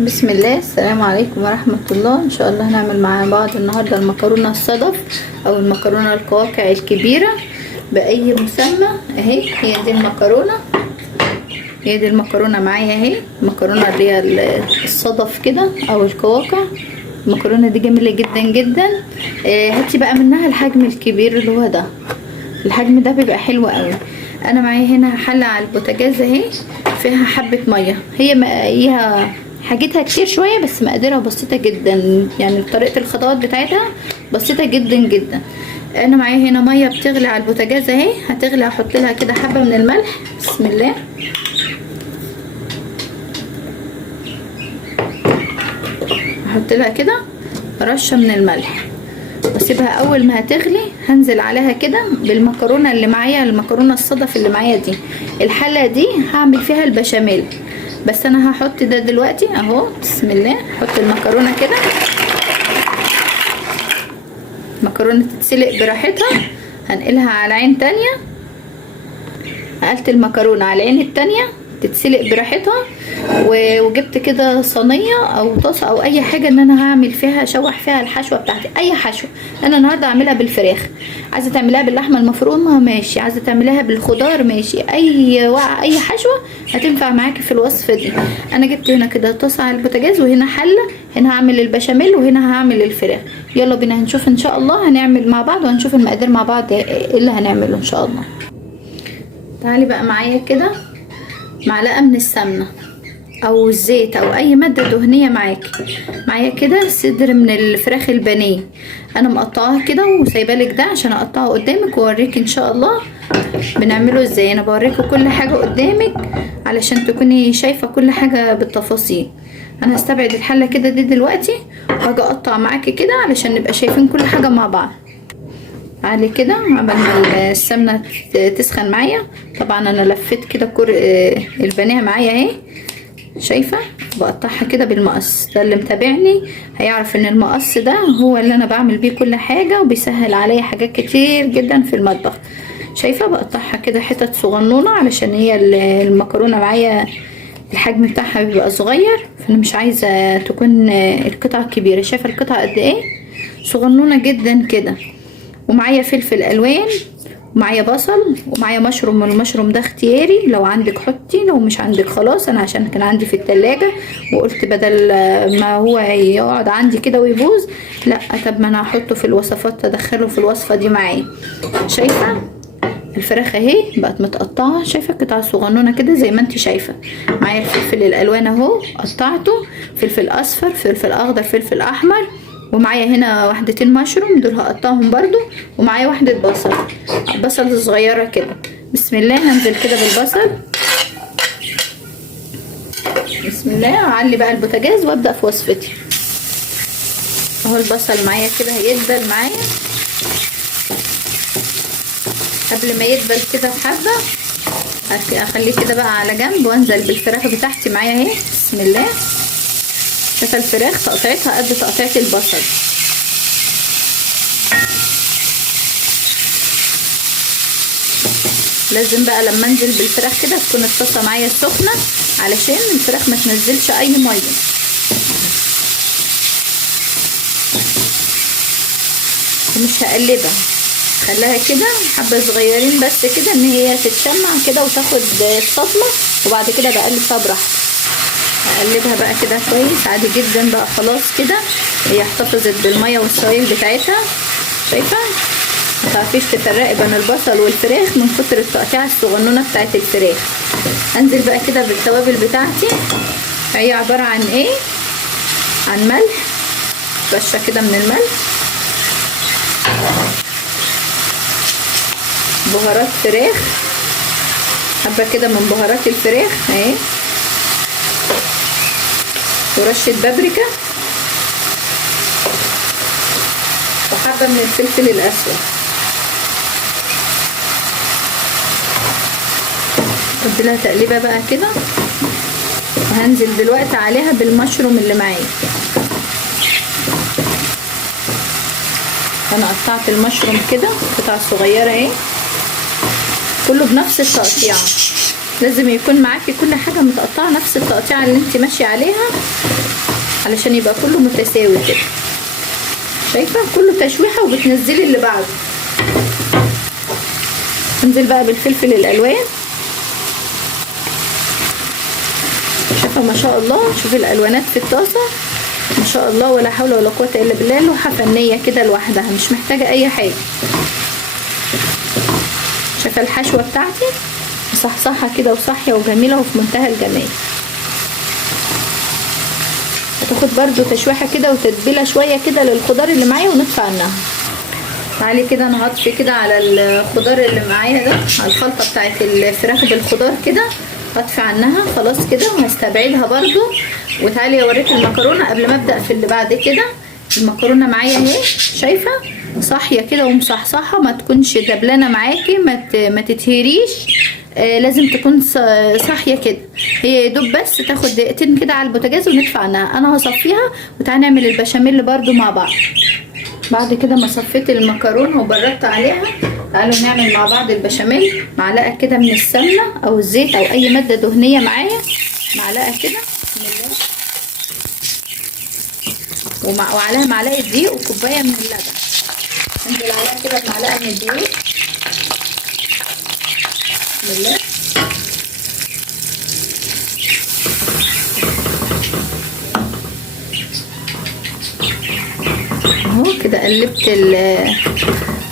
بسم الله. السلام عليكم ورحمة الله. ان شاء الله هنعمل مع بعض النهاردة المكرونة الصدف او المكرونة القواقع الكبيرة بأي مسمى. اهي هي دي المكرونة معايا اهي. المكرونة اللي هي الصدف كده او القواقع. المكرونة دي جميلة جدا جدا. هاتي بقى منها الحجم الكبير اللي هو ده. الحجم ده بيبقى حلو قوي. انا معايا هنا حلة على البوتاجاز اهي، فيها حبة مية. هي حاجتها كتير شوية بس مقاديرها بسيطة جدا، يعني طريقة الخطوات بتاعتها بسيطة جدا جدا. انا معايا هنا مية بتغلي على البوتاجاز اهي، هتغلي. هحط لها كده حبة من الملح. بسم الله. هحط لها كده رشة من الملح واسيبها. اول ما هتغلي هنزل عليها كده بالمكرونة اللي معايا، المكرونة الصدف اللي معايا دي. الحلة دي هعمل فيها البشاميل، بس انا هحط ده دلوقتي اهو. بسم الله. احط المكرونه كده، المكرونه تتسلق براحتها. هنقلها على عين تانية. نقلت المكرونه على العين التانية تتسلق براحتها. وجبت كده صينيه او طاسه او اي حاجه ان انا هعمل فيها، اشوح فيها الحشوه بتاعتي. اي حشوه. انا النهارده هعملها بالفراخ، عايزه تعملها باللحمه المفرومه ماشي، عايزه تعملها بالخضار ماشي. اي حشوه هتنفع معاكي في الوصفه دي. انا جبت هنا كده طاسه على البوتاجاز، وهنا حله. هنا هعمل البشاميل وهنا هعمل الفراخ. يلا بينا هنشوف ان شاء الله. هنعمل مع بعض وهنشوف المقادير مع بعض ايه اللي هنعمله ان شاء الله. تعالي بقى معايا كده معلقه من السمنه او الزيت او اي ماده دهنيه معاكي. معايا كده صدر من الفراخ البانيه، انا مقطعاها كده وسايبالك ده عشان اقطعه قدامك واوريك ان شاء الله بنعمله ازاي. انا بوريكي كل حاجه قدامك علشان تكوني شايفه كل حاجه بالتفاصيل. انا هستبعد الحله كده دي دلوقتي وهاجي اقطع معاكي كده علشان نبقى شايفين كل حاجه مع بعض. تعالي كده عبال ما السمنه تسخن معايا. طبعا انا لفيت كده البانيه معايا اهي، شايفه؟ بقطعها كده بالمقص. ده اللي متابعني هيعرف ان المقص ده هو اللي انا بعمل بيه كل حاجه وبيسهل عليا حاجات كتير جدا في المطبخ. شايفه؟ بقطعها كده حتت صغنونه علشان هي المكرونه معايا الحجم بتاعها بيبقى صغير، فانا مش عايزه تكون القطعه كبيره. شايفه القطعه قد ايه؟ صغنونه جدا كده. ومعايا فلفل الوان، ومعايا بصل، ومعايا مشروم. المشروم ده اختياري، لو عندك حطي، لو مش عندك خلاص. انا عشان كان عندي في التلاجة وقلت بدل ما هو يقعد عندي كده ويبوظ، لا طب ما انا هحطه في الوصفات، ادخله في الوصفة دي معايا. شايفة الفراخ اهي بقت متقطعة؟ شايفة قطع صغنونة كده زي ما انت شايفة. معايا الفلفل الالوان اهو قطعته، فلفل اصفر، فلفل اخضر، فلفل احمر. ومعايا هنا وحدتين مشروم دول هقطعهم برضو. ومعايا وحدة بصل صغيرة كده. بسم الله. هنزل كده بالبصل. بسم الله. اعلي بقى البوتاجاز وابدأ في وصفتي. اهو البصل معايا كده هيدبل معايا. قبل ما يدبل كده بحبة اخليه كده بقى على جنب وانزل بالفراخ بتاعتي معايا اهي. بسم الله. شايفه الفراخ تقطيعتها قد تقطيعه البصل. لازم بقى لما انزل بالفراخ كده تكون الطاسه معايا سخنه علشان الفراخ ما تنزلش اي ميه. ومش هقلبها، خليها كده حبه صغيرين بس كده ان هي تتشمع كده وتاخد صدمه، وبعد كده بقلبها براحتي. هقلبها بقى كده كويس عادي جدا بقى. خلاص كده هي احتفظت بالميه والسوائل بتاعتها. شايفه؟ متعرفيش تفرقي بين البصل والفراخ من كتر التقطيعه الصغنونه بتاعت الفراخ. انزل بقى كده بالتوابل بتاعتي. هي عباره عن ايه؟ عن ملح، رشه كده من الملح، بهارات فراخ، حبه كده من بهارات الفراخ اهي، ورشة بابريكا، وحبة من الفلفل الأسود. اديلها تقليبة بقى كده. وهنزل دلوقتي عليها بالمشروم اللي معايا. انا قطعت المشروم كده قطع صغيرة اهي، كله بنفس التقطيعة. لازم يكون معاكي كل حاجة متقطعة نفس التقطيعة اللي انت ماشية عليها علشان يبقى كله متساوي كده. شايفه كله تشويحه وبتنزلي اللي بعده. انزل بقى بالفلفل الالوان. شايفه ما شاء الله، شوفي الالوانات في الطاسه ما شاء الله، ولا حول ولا قوه الا بالله. لوحه فنيه كده لوحدها، مش محتاجه اي حاجه. شايفه الحشوه بتاعتي مصحصحه كده وصاحيه وجميله وفي منتهى الجمال. هتاخد برده تشويحه كده وتتبيله شويه كده للخضار اللي معايا ونطفي عنها. تعالي كده انا هطفي كده على الخضار اللي معايا ده، على الخلطه بتاعت الفراخ بالخضار كده، هطفي عنها خلاص كده وهستبعدها برده. وتعالي اوريك المكرونه قبل ما ابدا في اللي بعد كده. المكرونه معايا اهي، شايفه صاحيه كده ومصحصحه، ما تكونش دبلانه معاكي، ما تتهريش. لازم تكون صاحيه كده. هي يا دوب بس تاخد دقيقتين كده على البوتاجاز ونطفي عنها. انا هصفيها وتعالي نعمل البشاميل برده مع بعض. بعد كده ما صفيت المكرونه وبردت عليها، تعالوا نعمل مع بعض البشاميل. معلقه كده من السمنه او الزيت او اي ماده دهنيه معايا، معلقه كده بسم الله، وعليها معلقه دقيق وكوبايه من اللبن. انزل عليها كده بمعلقه من الدقيق بسم الله. اهو كده قلبت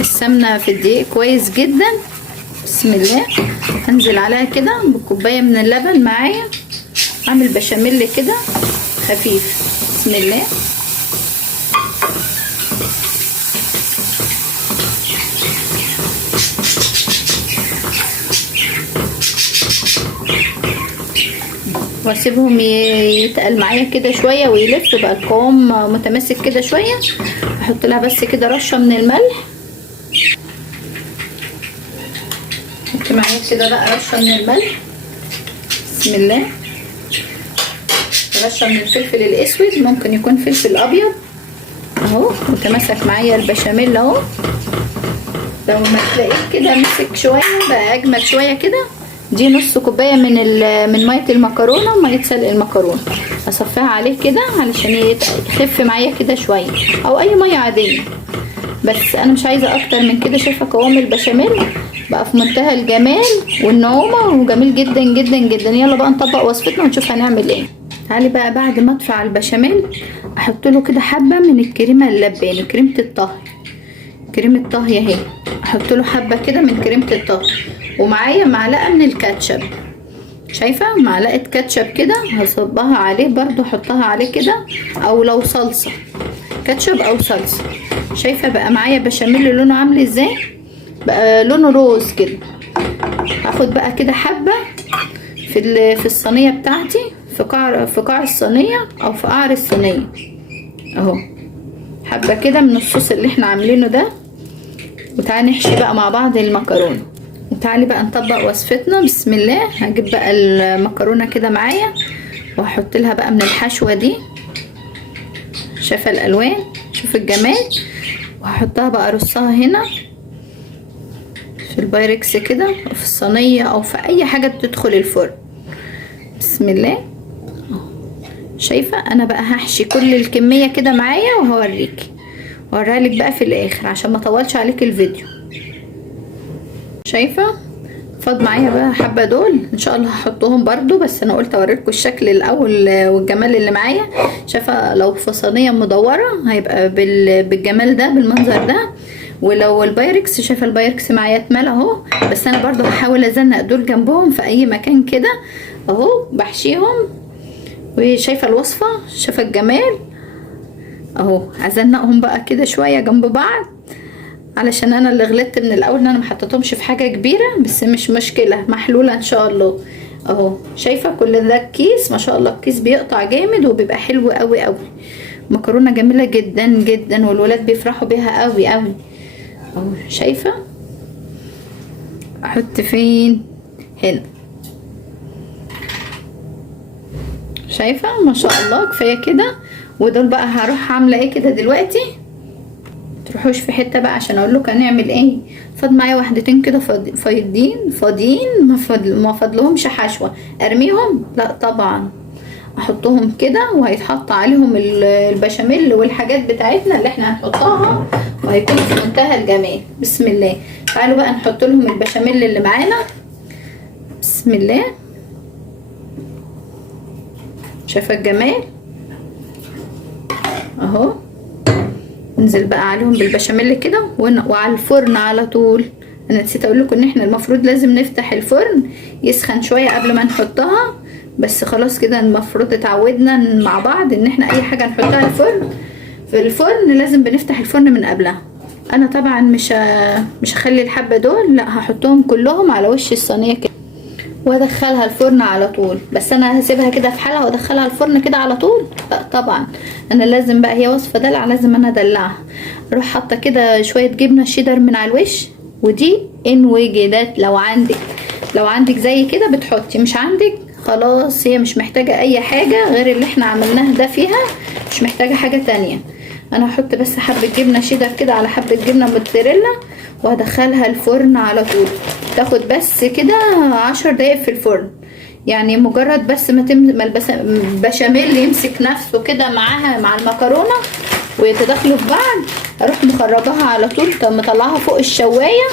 السمنه في الدقيق كويس جدا بسم الله. هنزل عليها كده بكوبايه من اللبن معايا، اعمل بشاميل كده خفيف بسم الله. واسيبهم يتقل معايا كده شويه ويلف بقى القوام متماسك كده شويه. احط لها بس كده رشه من الملح. احط معايا كده بقى رشه من الملح بسم الله. رشه من الفلفل الاسود، ممكن يكون فلفل ابيض اهو. متماسك معايا البشاميل اهو. لو ما تلاقيه كده مسك شويه بقى اجمد شويه كده، دي نص كوبايه من ميه المكرونه وميه سلق المكرونه. اصفيها عليه كده علشان يخف معايا كده شويه، او اي ميه عاديه، بس انا مش عايزه اكتر من كده. شايفه قوام البشاميل بقى في منتهى الجمال والنعومه وجميل جدا جدا جدا. يلا بقى نطبق وصفتنا ونشوف هنعمل ايه. تعالي بقى بعد ما اطفي على البشاميل احط له كده حبه من الكريمه اللباني، كريمه الطهي، كريمه الطهي اهي. احط له حبه كده من كريمه الطهي، ومعايا معلقه من الكاتشب. شايفه معلقه كاتشب كده هصبها عليه برضو، احطها عليه كده، او لو صلصه كاتشب او صلصه. شايفه بقى معايا بشاميل لونه عامل ازاي، بقى لونه روز كده. هاخد بقى كده حبه في الصينيه بتاعتي، في قاع الصينيه او في قعر الصينيه اهو، حبه كده من الصوص اللي احنا عاملينه ده. وتعالي نحشي بقى مع بعض المكرونه. تعالي بقى نطبق وصفتنا بسم الله. هجيب بقى المكرونه كده معايا وهحط لها بقى من الحشوه دي. شايفه الالوان، شوف الجمال. وهحطها بقى ارصها هنا في البايركس كده، او في الصينيه او في اي حاجه تدخل الفرن بسم الله. شايفه انا بقى هحشي كل الكميه كده معايا وهوريكي، وهوريها لك بقى في الاخر عشان ما اطولش عليك الفيديو. شايفه فاض معايا بقى حبه دول ان شاء الله هحطهم برضو، بس انا قلت اوريكم الشكل الاول والجمال اللي معايا. شايفه لو في صينيه مدوره هيبقى بالجمال ده بالمنظر ده. ولو البايركس، شايفه البايركس معايا اتملى اهو، بس انا برضو هحاول ازنق دول جنبهم في اي مكان كده اهو بحشيهم. وشايفه الوصفه، شايفه الجمال اهو. هزنقهم بقى كده شويه جنب بعض علشان انا اللي غلطت من الاول ان انا ما حطيتهمش في حاجه كبيره، بس مش مشكله، محلوله ان شاء الله اهو. شايفه كل ده الكيس ما شاء الله، الكيس بيقطع جامد وبيبقى حلو قوي قوي. مكرونه جميله جدا جدا والولاد بيفرحوا بيها قوي قوي اهو. شايفه احط فين؟ هنا. شايفه ما شاء الله كفايه كده. ودول بقى هروح عامله ايه كده دلوقتي، تروحوش في حته بقى عشان اقول لكم هنعمل ايه. فاض معايا واحدتين كده فاضيين ما فاضلهمش حشوه، ارميهم؟ لا طبعا، احطهم كده، وهيتحط عليهم البشاميل والحاجات بتاعتنا اللي احنا هنحطها، وهيكونوا في منتهى الجمال. بسم الله. تعالوا بقى نحط لهم البشاميل اللي معانا. بسم الله. شايفه الجمال اهو. ننزل بقى عليهم بالبشاميل كده وعلى الفرن على طول. انا نسيت اقول لكم ان احنا المفروض لازم نفتح الفرن يسخن شويه قبل ما نحطها، بس خلاص كده المفروض اتعودنا مع بعض ان احنا اي حاجه نحطها في الفرن لازم بنفتح الفرن من قبلها. انا طبعا مش هخلي الحبه دول، لا هحطهم كلهم على وش الصينيه كده وادخلها الفرن على طول. بس انا هسيبها كده في حالها وادخلها الفرن كده على طول؟ لا طبعا، انا لازم بقى، هي وصفه دلع لازم انا ادلعها. اروح حاطه كده شويه جبنه شيدر من على الوش، ودي ان وجدت لو عندك زي كده بتحطي، مش عندك خلاص هي مش محتاجه اي حاجه غير اللي احنا عملناه ده فيها، مش محتاجه حاجه تانية. انا هحط بس حبه جبنه شيدر كده على حبه جبنه موتزاريلا وهدخلها الفرن على طول. تاخد بس كده 10 دقايق في الفرن، يعني مجرد بس ما البشاميل يمسك نفسه كده معاها مع المكرونه ويتدخلوا في بعض، اروح مخرجاها على طول. طب مطلعها فوق الشوايه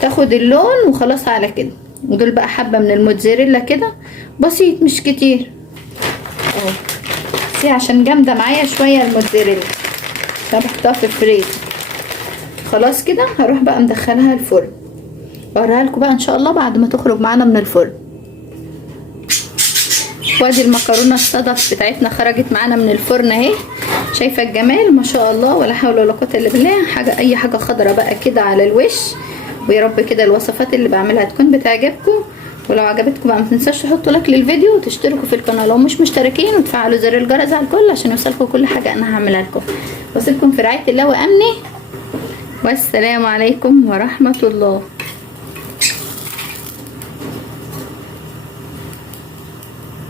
تاخد اللون وخلاص على كده. ودول بقى حبه من الموتزاريلا كده بسيط مش كتير اهو، بس عشان جامده معايا شويه الموتزاريلا بحطها في الفريزر. خلاص كده هروح بقى مدخلها الفرن، اوريها لكم بقى ان شاء الله بعد ما تخرج معانا من الفرن. وادي المكرونه الصدف بتاعتنا خرجت معانا من الفرن اهي. شايفه الجمال ما شاء الله، ولا حول ولا قوه الا بالله. اي حاجه خضره بقى كده على الوش. ويا رب كده الوصفات اللي بعملها تكون بتعجبكم، ولو عجبتكم بقى ما تنساش تحطوا لايك للفيديو وتشتركوا في القناه لو مش مشتركين، وتفعلوا زر الجرس على الكل عشان يوصلكم كل حاجه انا هعملها لكم. واسيبكم في رعايه الله وامنه، والسلام عليكم ورحمه الله.